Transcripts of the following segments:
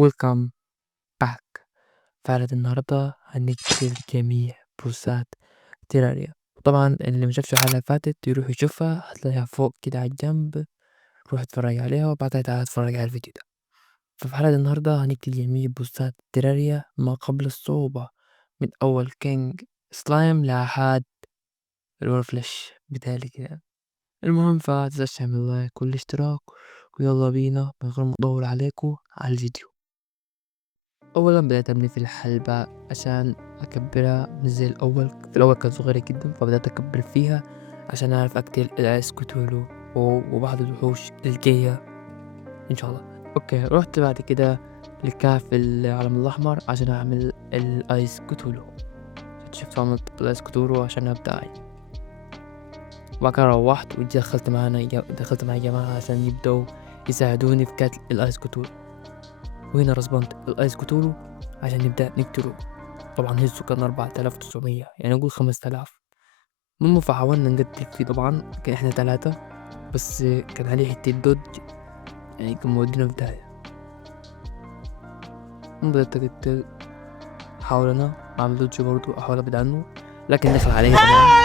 Welcome back. فعلا النهاردة هنقتل جميع بوسات تيراريا. طبعا اللي مشافش الحلقة اللي فاتت يروح يشوفها، هتلاقيها فوق كده على الجنب. روح اتفرج عليها وبعدها تعالى اتفرج على الفيديو ده. ففي حلقة النهاردة هنقتل جميع بوسات تيراريا ما قبل الصعوبة، من أول كينج سلايم لحد الورفلش بتاعي كده. المهم فتنساش تعمل لايك والاشتراك، ويلا بينا من غير ما اطول عليكم على الفيديو. اولا بدأت ابني في الحلبة عشان اكبرها. نزل في الاول كانت صغيرة جدا، فبدأت اكبر فيها عشان اعرف اقتل الايس كوتولو وبعض الوحوش الجاية ان شاء الله. اوكي، رحت بعد كده لكهف العلم الاحمر عشان اعمل الايس كوتولو. شفت عملت الايس كوتولو عشان ابدأ وبعد كده روحت ودخلت دخلت مع جماعة عشان يبدأوا يساعدوني في قتل الايس كوتولو. وهنا رسبنت الايس كوتولو عشان نبدأ نقتله. طبعا هزه كان 4900، يعني نقول 5000. المهم فحاولنا نقتل فيه. طبعا كان احنا 3 بس، كان عليه حتة دوج، يعني كان مودينا في داهية. بدأت أقتل، أحاول أنا أعمل دوج برضو، أحاول أبعد عنه، لكن دخل عليه طبعا.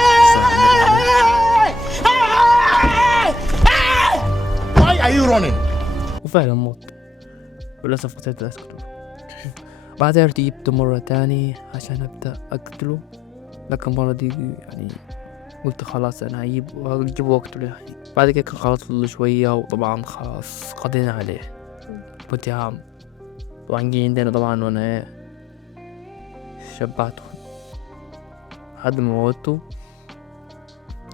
Why are you running? وفعلا موت، وللأسف قتلت الأسكتور. بعدها رجعت مرة تاني عشان أبدأ أقتله، لكن المرة دي يعني قلت خلاص أنا هجيب وقته يعني. بعد كده كان خلاص فضل شوية، وطبعا خلاص قضينا عليه باتهام. طبعا جه عندنا طبعا وانا شبعته لحد ما موته.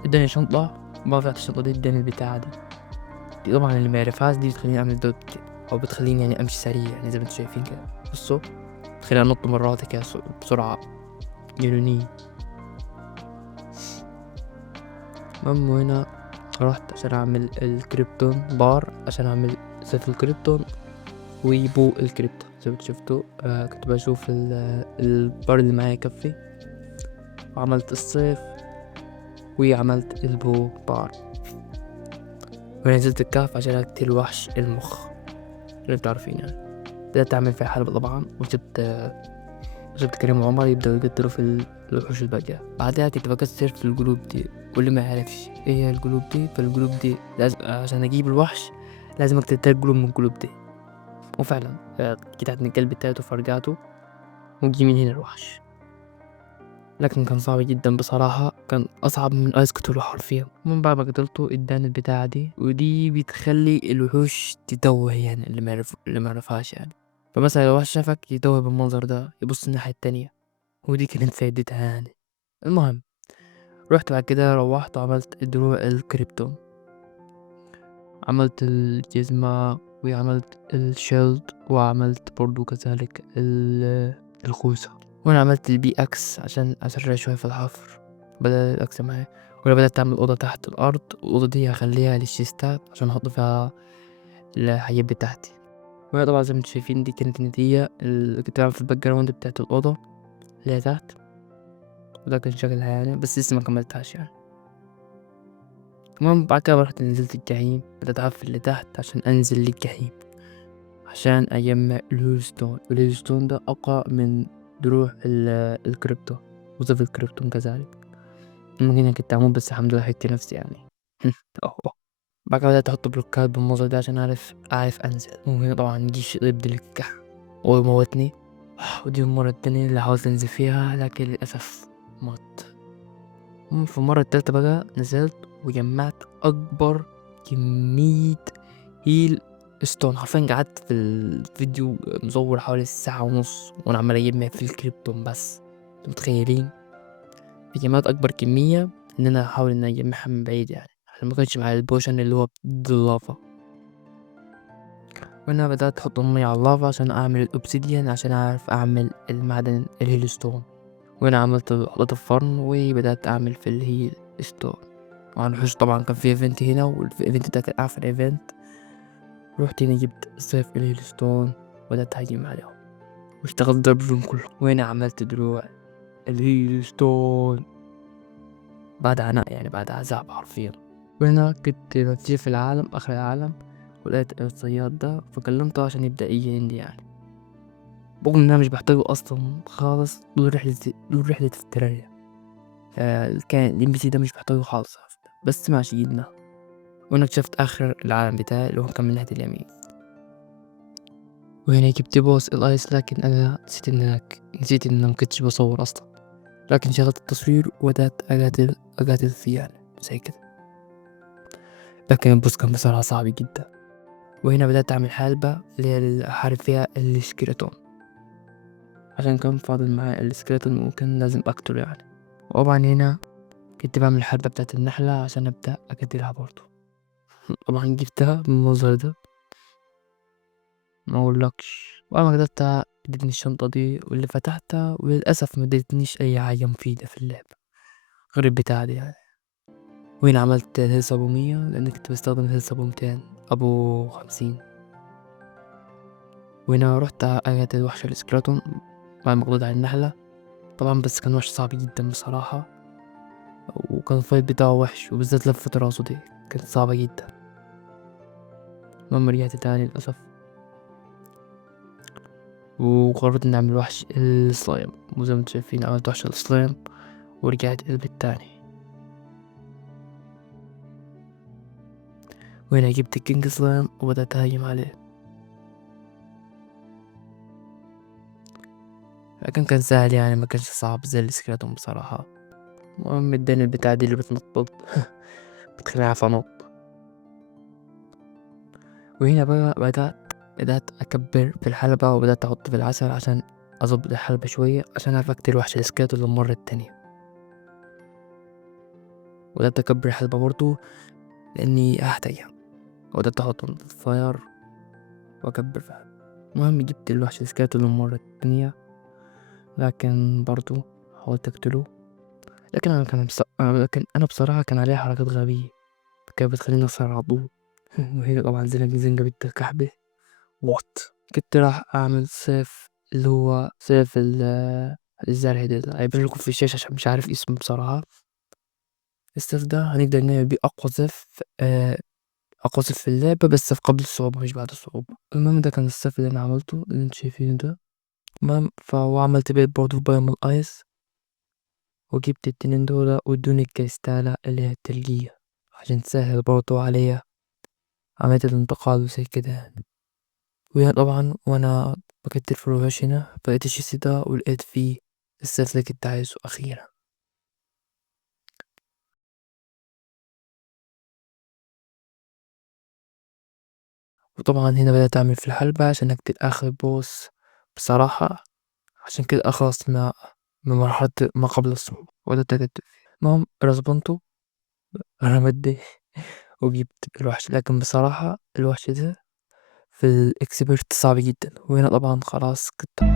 اداني شنطة، ما فتحت الشنطة دي، اداني البتاعة دي طبعا اللي ما يعرفهاش دي بتخليني اعمل دوت كده، او بتخليني يعني امشي سريع، يعني زي ما انتم شايفين كده. بصوا، بتخليني انط مرات كده بسرعة جنونية. المهم هنا رحت عشان اعمل الكريبتون بار، عشان اعمل سيف الكريبتون ويبو الكريبتون. زي ما شفتوا كنت بشوف البار اللي معايا يكفي، وعملت الصيف وعملت البو بار. ونزلت الكهف عشان اقتل وحش المخ اللي انتوا عارفين يعني. بدأت اعمل فيها حلبة طبعا، وجبت كريم وعمر يبدأوا يقتلوا في الوحوش الباقية. بعدها كنت بكسر في الجروب دي، واللي ما يعرفش ايه هي الجروب دي، فالجروب دي لازم عشان اجيب الوحش لازم اقتل 3 جروب من الجروب دي. وفعلا قطعت من القلب بتاعته فرجعته وجي من هنا الوحش، لكن كان صعب جدا بصراحة، كان أصعب من آيس كتولو حرفيا. من بعد ما قتلته اداني البتاعة دي، ودي بتخلي الوحوش تتوه، يعني اللي ما عرفهاش يعني. فمثلا لو واحد شافك يتوه بالمنظر ده يبص الناحية التانية، ودي كانت فايدتها يعني. المهم رحت بعد كده، روحت وعملت دروع الكريبتون، عملت الجزمة وعملت الشيلد، وعملت برضو كذلك الخوذة. وانا عملت البي اكس عشان اسرع شوية في الحفر بدل الاكس معايا. وانا بدأت اعمل اوضة تحت الارض، والاوضة دي هخليها للشيستات عشان احط فيها الحاجات بتاعتي. وهي طبعا زي ما انتم شايفين دي كانت النتيجة اللي كنت بعمل في الباك جراوند بتاعت الأوضة اللي هي تحت، وده كان شكلها يعني، بس لسه ما كملتهاش يعني. المهم بعد كده رحت نزلت الجحيم، بدأت أحفر لتحت عشان أنزل للجحيم عشان أجمع الهولستون. والهولستون ده أقوى من دروع الكريبتون وظيف الكريبتون كذلك. ممكن كنت أموت بس الحمد لله حكت نفسي يعني. بعد كده بدأت أحط بلوكات بالمنظر ده عشان أعرف أنزل. وهنا طبعا جيش ضد الكح وموتني. ودي المرة التانية اللي حاولت أنزل فيها، لكن للأسف مت. في المرة التالتة بقى نزلت وجمعت أكبر كمية هيل ستون. حرفيا قعدت في الفيديو مصور حوالي ساعة ونص وأنا عمال أجمع في الكريبتون بس. انتوا متخيلين؟ في جمعت أكبر كمية إن أنا أحاول إن أجمعها من بعيد يعني، عشان مكانش معايا البوشن اللي هو ضد اللافا. وأنا بدأت أحط المية على اللافا عشان أعمل الأوبسيديان، عشان أعرف أعمل المعدن الهيل ستون. وأنا حطيت الفرن وبدأت أعمل في الهيل ستون. وعن الحوش طبعا كان في ايفنت هنا، والايفنت ده كان أعفن ايفنت. رحت هنا جبت سيف الهيل ستون وبدأت أهجم عليهم واشتغلت ضربهم كله. وهنا عملت دروع الهيل ستون بعد عناء، يعني بعد عذاب حرفيا. وهنا كنت بمشي في العالم آخر العالم، ولقيت الصياد ده فكلمته عشان يبدأ يجي عندي يعني. رغم إن أنا مش باحتاجه أصلًا خالص طول رحلة التراريا. كان الNPC ده مش باحتاجه خالص، بس ماشي جبناه. وهنا اكتشفت آخر العالم بتاعي اللي هو كان من ناحية اليمين. وهنا جبت boss الآيس، لكن أنا نسيت إن أنا مكنتش باصور أصلًا، لكن شغلت التصوير وبدأت أقاتل فيه يعني زي كده. لكن البوس كان بصراحة صعب جدا. وهنا بدأت أعمل حلبة اللي هي اللي أحارب فيها السكيلتون، عشان كان فاضل معايا السكيلتون وكان لازم أقتله يعني. وطبعا هنا كنت بعمل الحلبة بتاعت النحلة عشان أبدأ أقتلها برضو. طبعا جبتها بالمنظر ده ما أقولكش. وأول ما قدرتها ادتني الشنطة دي واللي فتحتها، وللأسف ما ادتنيش أي حاجة مفيدة في اللعب غير البتاعة دي يعني. وهنا عملت الهيلث أبو 100 لأني كنت بستخدم الهيلث أبو 200 أبو 50. وهنا رحت أقتل وحش السكراتون بعد ما قضيت على النحلة. طبعا بس كان وحش صعب جدا بصراحة، وكان الفايت بتاعه وحش، وبالذات لفة راسه دي كانت صعبة جدا. المهم رجعت تاني للأسف، وقررت إني أعمل وحش السلايم، وزي ما انتم شايفين عملت وحش السلايم ورجعت قلب التاني. وهنا جبت الكينج سلايم وبدأت أهاجم عليه، لكن كان سهل يعني ما كانش صعب زي السكراتون بصراحة. المهم اداني البتاع دي اللي بتنطط بتخليني أعرف أنط. وهنا بقى بدأت أكبر في الحلبة، وبدأت أحط في العسل عشان أظبط الحلبة شوية عشان أعرف أقتل وحش السكراتون للمرة التانية. وبدأت أكبر الحلبة برضو لأني هحتاجها، وبدأت أحط الفاير وأكبر فيها. المهم جبت الوحش السكراتون للمرة التانية، لكن برضو حاولت أقتله. لكن أنا بصراحة كان عليها حركات غبية كانت بتخليني أسرع على طول. وهي طبعا زنقة بنت الكحبة. وات كنت راح أعمل سيف اللي هو سيف الزرع ده هيبان لكم في الشاشة عشان مش عارف اسمه بصراحة. السيف ده هنقدر نعمل بيه أقوى سيف في اللعبة، بس في قبل الصعوبة مش بعد الصعوبة. المهم ده كان السيف اللي أنا عملته اللي انتوا شايفينه ده. المهم وعملت بيه برضه بايمال ايس، وجبت التنين دول وادوني الكريستالة اللي هي التلجية عشان تسهل برضه عليا عملية الانتقال وزي كده يعني. وهنا طبعا وانا بكتر في الوحوش هنا لقيت الشيسي ده ولقيت فيه السيف اللي كنت عايزه أخيرا. وطبعا هنا بدأت أعمل في الحلبة عشان أقتل آخر بوس بصراحة، عشان كده أخلص من مرحلة ما قبل الصعوبة وبدأت أقتل فيه. المهم رسبنته رمدي وجبت الوحش، لكن بصراحة الوحش ده في الإكسبرت صعب جدا. وهنا طبعا خلاص كنت